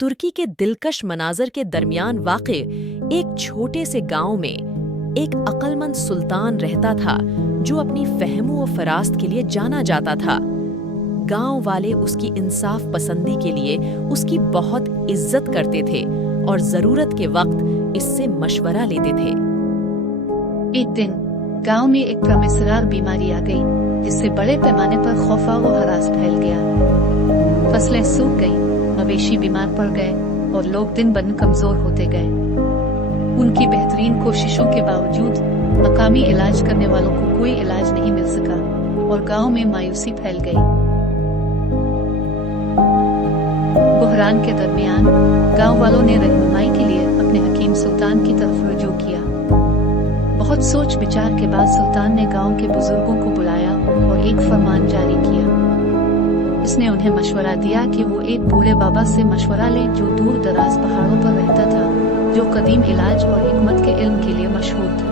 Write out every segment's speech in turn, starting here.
ترکی کے دلکش مناظر کے درمیان واقع ایک چھوٹے سے گاؤں میں ایک عقل مند سلطان رہتا تھا جو اپنی فہم و فراست کے لیے جانا جاتا تھا۔ گاؤں والے اس کی انصاف پسندی کے لیے اس کی بہت عزت کرتے تھے اور ضرورت کے وقت اس سے مشورہ لیتے تھے۔ ایک دن گاؤں میں ایک پرمسرار بیماری آ گئی جس سے بڑے پیمانے پر خوف و ہراس پھیل گیا۔ فصلیں سوکھ گئی، مویشی بیمار پڑ گئے اور لوگ دن بدن کمزور ہوتے گئے۔ ان کی بہترین کوششوں کے باوجود مقامی علاج کرنے والوں کو کوئی علاج نہیں مل سکا اور گاؤں میں مایوسی پھیل گئی۔ بحران کے درمیان گاؤں والوں نے رہنمائی کے لیے اپنے حکیم سلطان کی طرف رجوع کیا۔ بہت سوچ بچار کے بعد سلطان نے گاؤں کے بزرگوں کو بلایا اور ایک فرمان جاری کیا۔ اس نے انہیں مشورہ دیا کہ وہ ایک بوڑھے بابا سے مشورہ لیں جو دور دراز پہاڑوں پر رہتا تھا، جو قدیم علاج اور حکمت کے علم کے لیے مشہور تھا۔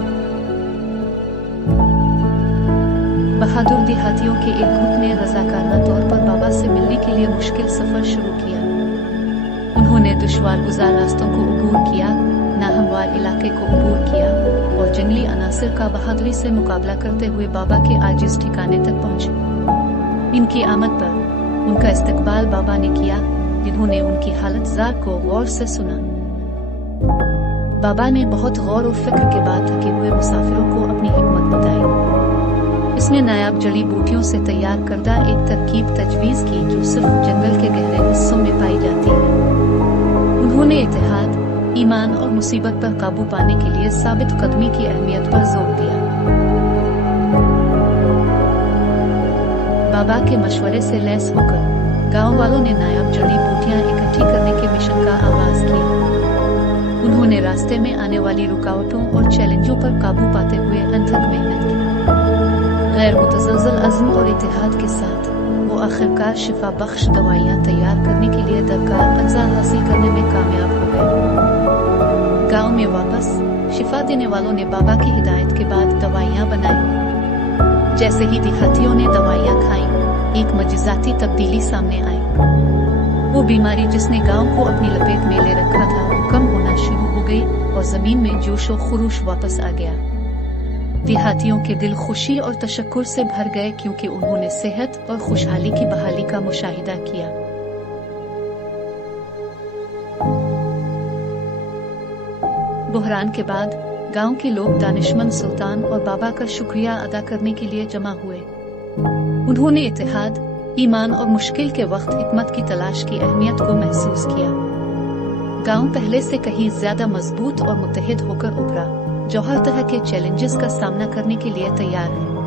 بہادر دیہاتیوں کے ایک گروپ نے رضاکارانہ طور پر بابا سے ملنے کے لیے مشکل سفر شروع کیا۔ انہوں نے دشوار گزار راستوں کو عبور کیا، ناہموار علاقے کو عبور کیا اور جنگلی عناصر کا بہادری سے مقابلہ کرتے ہوئے بابا کے عاجز ٹھکانے تک پہنچے۔ ان کی آمد پر ان کا استقبال بابا نے کیا، جنہوں نے ان کی حالت زار کو غور سے سنا۔ بابا نے بہت غور و فکر کے بعد تھکے ہوئے مسافروں کو اپنی حکمت بتائی۔ اس نے نایاب جڑی بوٹیوں سے تیار کردہ ایک ترکیب تجویز کی جو صرف جنگل کے گہرے حصوں میں پائی جاتی ہے۔ انہوں نے اتحاد، ایمان اور مصیبت پر قابو پانے کے لیے ثابت قدمی کی اہمیت پر زور دیا۔ بابا کے مشورے سے لیس ہو کر گاؤں والوں نے نایاب جڑی بوٹیاں اکٹھی کرنے کے مشن کا آغاز کیا۔ انہوں نے راستے میں آنے والی رکاوٹوں اور چیلنجوں پر قابو پاتے ہوئے انتھک محنت کی۔ غیر متزلزل عزم اور اتحاد کے ساتھ وہ آخرکار شفا بخش دوائیاں تیار کرنے کے لیے درکار اجزاء حاصل کرنے میں کامیاب ہو گئے۔ گاؤں میں واپس شفا دینے والوں نے بابا کی ہدایت کے بعد دوائیاں بنائیں۔ جیسے ہی دیہاتیوں نے دوائیاں کھائیں، ایک معجزاتی تبدیلی سامنے آئی۔ وہ بیماری جس نے گاؤں کو اپنی لپیٹ میں لے رکھا تھا وہ کم ہونا شروع ہو گئی اور زمین میں جوش و خروش واپس آ گیا۔ دیہاتیوں کے دل خوشی اور تشکر سے بھر گئے کیونکہ انہوں نے صحت اور خوشحالی کی بحالی کا مشاہدہ کیا۔ بحران کے بعد گاؤں کے لوگ دانشمند سلطان اور بابا کا شکریہ ادا کرنے کے لیے جمع ہوئے۔ انہوں نے اتحاد، ایمان اور مشکل کے وقت حکمت کی تلاش کی اہمیت کو محسوس کیا۔ گاؤں پہلے سے کہیں زیادہ مضبوط اور متحد ہو کر ابھرا، جو ہر طرح کے چیلنجز کا سامنا کرنے کے لیے تیار ہے۔